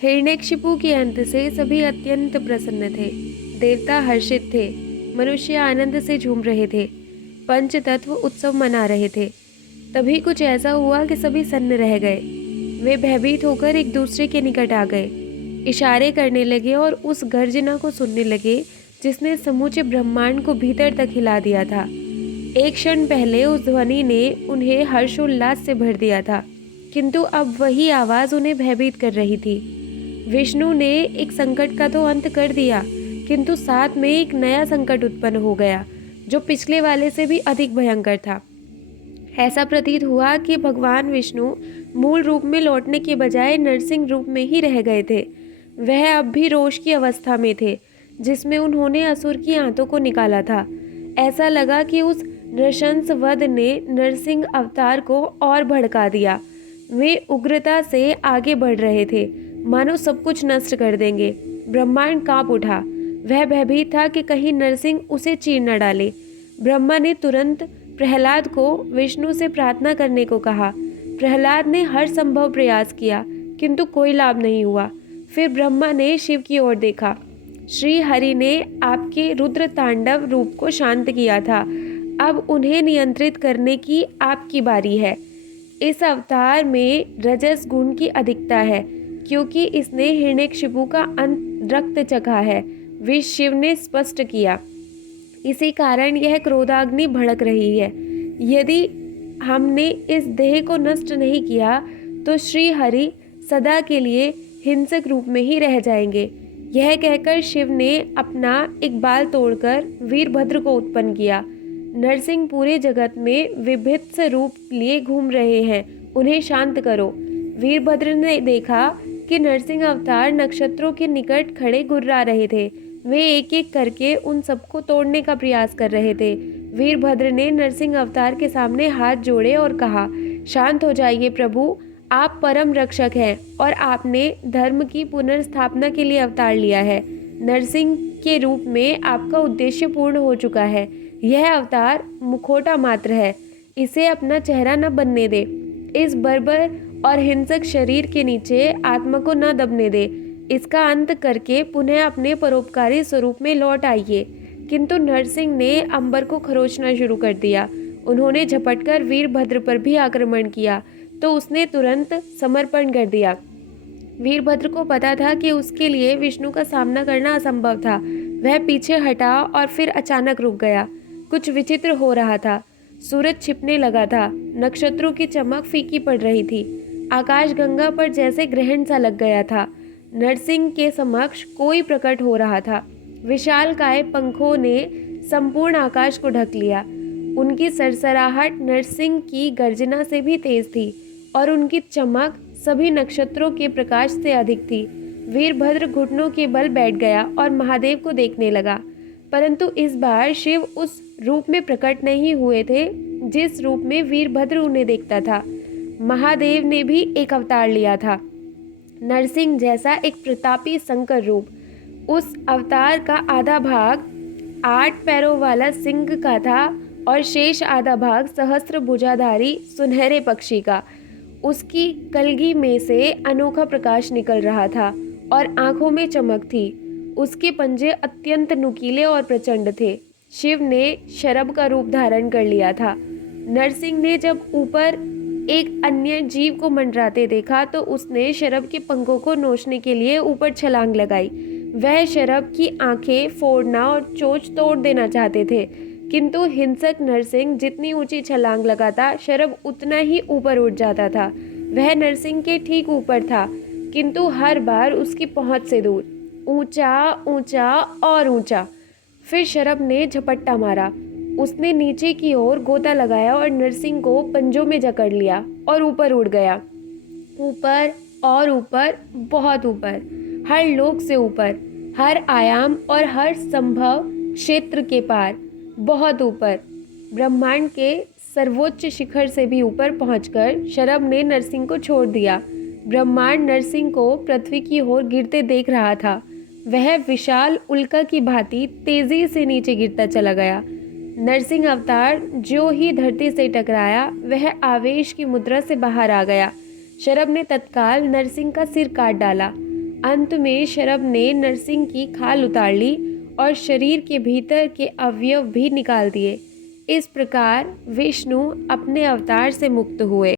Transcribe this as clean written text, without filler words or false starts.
हिरण्यकशिपु के अंत से सभी अत्यंत प्रसन्न थे। देवता हर्षित थे, मनुष्य आनंद से झूम रहे थे, पंचतत्व उत्सव मना रहे थे। तभी कुछ ऐसा हुआ कि सभी सन्न रह गए। वे भयभीत होकर एक दूसरे के निकट आ गए, इशारे करने लगे और उस गर्जना को सुनने लगे जिसने समूचे ब्रह्मांड को भीतर तक हिला दिया था। एक क्षण पहले उस ध्वनि ने उन्हें हर्षोल्लास से भर दिया था, किंतु अब वही आवाज़ उन्हें भयभीत कर रही थी। विष्णु ने एक संकट का तो अंत कर दिया, किंतु साथ में एक नया संकट उत्पन्न हो गया जो पिछले वाले से भी अधिक भयंकर था। ऐसा प्रतीत हुआ कि भगवान विष्णु मूल रूप में लौटने के बजाय नरसिंह रूप में ही रह गए थे। वह अब भी रोष की अवस्था में थे जिसमें उन्होंने असुर की आंतों को निकाला था। ऐसा लगा कि उस नृशंस वध ने नरसिंह अवतार को और भड़का दिया। वे उग्रता से आगे बढ़ रहे थे, मानो सब कुछ नष्ट कर देंगे। ब्रह्मांड कांप उठा। वह भयभीत था कि कहीं नरसिंह उसे चीर न डाले। ब्रह्मा ने तुरंत प्रहलाद को विष्णु से प्रार्थना करने को कहा। प्रहलाद ने हर संभव प्रयास किया, किंतु कोई लाभ नहीं हुआ। फिर ब्रह्मा ने शिव की ओर देखा। श्री हरि ने आपके रुद्र तांडव रूप को शांत किया था, अब उन्हें नियंत्रित करने की आपकी बारी है। इस अवतार में रजस गुण की अधिकता है, क्योंकि इसने हिरण्यकशिपु का रक्त चखा है, वे शिव ने स्पष्ट किया। इसी कारण यह क्रोधाग्नि भड़क रही है। यदि हमने इस देह को नष्ट नहीं किया तो श्री हरि सदा के लिए हिंसक रूप में ही रह जाएंगे। यह कहकर शिव ने अपना एक बाल तोड़कर वीरभद्र को उत्पन्न किया। नरसिंह पूरे जगत में विभत्स रूप लिए घूम रहे हैं, उन्हें शांत करो। वीरभद्र ने देखा कि नरसिंह अवतार नक्षत्रों के निकट खड़े गुर्रा रहे थे। वे एक एक करके उन सबको तोड़ने का प्रयास कर रहे थे। वीरभद्र ने नरसिंह अवतार के सामने हाथ जोड़े और कहा, शांत हो जाइए प्रभु, आप परम रक्षक हैं और आपने धर्म की पुनर्स्थापना के लिए अवतार लिया है। नरसिंह के रूप में आपका उद्देश्य पूर्ण हो चुका है। यह अवतार मुखौटा मात्र है, इसे अपना चेहरा न बनने दे। इस बर्बर और हिंसक शरीर के नीचे आत्मा को न दबने दे। इसका अंत करके पुनः अपने परोपकारी स्वरूप में लौट आइए। किंतु नरसिंह ने अंबर को खरोचना शुरू कर दिया। उन्होंने झपटकर वीरभद्र पर भी आक्रमण किया तो उसने तुरंत समर्पण कर दिया। वीरभद्र को पता था कि उसके लिए विष्णु का सामना करना असंभव था। वह पीछे हटा और फिर अचानक रुक गया। कुछ विचित्र हो रहा था। सूरज छिपने लगा था, नक्षत्रों की चमक फीकी पड़ रही थी। आकाश गंगा पर जैसे ग्रहण सा लग गया था। नरसिंह के समक्ष कोई प्रकट हो रहा था। विशालकाय पंखों ने संपूर्ण आकाश को ढक लिया। उनकी सरसराहट नरसिंह की गर्जना से भी तेज थी और उनकी चमक सभी नक्षत्रों के प्रकाश से अधिक थी। वीरभद्र घुटनों के बल बैठ गया और महादेव को देखने लगा, परंतु इस बार शिव उस रूप में प्रकट नहीं हुए थे जिस रूप में वीरभद्र उन्हें देखता था। महादेव ने भी एक अवतार लिया था, नरसिंह जैसा एक प्रतापी शंकर रूप। उस अवतार का आधा भाग 8 पैरों वाला सिंह का था और शेष आधा भाग सहस्त्र भुजाधारी सुनहरे पक्षी का। उसकी कलगी में से अनोखा प्रकाश निकल रहा था और आंखों में चमक थी। उसके पंजे अत्यंत नुकीले और प्रचंड थे। शिव ने शरभ का रूप धारण कर लिया था। नरसिंह ने जब ऊपर एक अन्य जीव को मंडराते देखा तो उसने शरभ के पंखों को नोचने के लिए ऊपर छलांग लगाई। वह शरभ की आंखें फोड़ना और चोंच तोड़ देना चाहते थे, किंतु हिंसक नरसिंह जितनी ऊंची छलांग लगाता शरभ उतना ही ऊपर उठ जाता था। वह नरसिंह के ठीक ऊपर था, किंतु हर बार उसकी पहुंच से दूर। ऊंचा, ऊंचा और ऊंचा। फिर शरभ ने झपट्टा मारा। उसने नीचे की ओर गोता लगाया और नरसिंह को पंजों में जकड़ लिया और ऊपर उड़ गया। ऊपर और ऊपर, बहुत ऊपर, हर लोक से ऊपर, हर आयाम और हर संभव क्षेत्र के पार, बहुत ऊपर, ब्रह्मांड के सर्वोच्च शिखर से भी ऊपर पहुंचकर शरभ ने नरसिंह को छोड़ दिया। ब्रह्मांड नरसिंह को पृथ्वी की ओर गिरते देख रहा था। वह विशाल उल्का की भांति तेजी से नीचे गिरता चला गया। नरसिंह अवतार जो ही धरती से टकराया वह आवेश की मुद्रा से बाहर आ गया। शरभ ने तत्काल नरसिंह का सिर काट डाला। अंत में शरभ ने नरसिंह की खाल उतार ली और शरीर के भीतर के अवयव भी निकाल दिए। इस प्रकार विष्णु अपने अवतार से मुक्त हुए।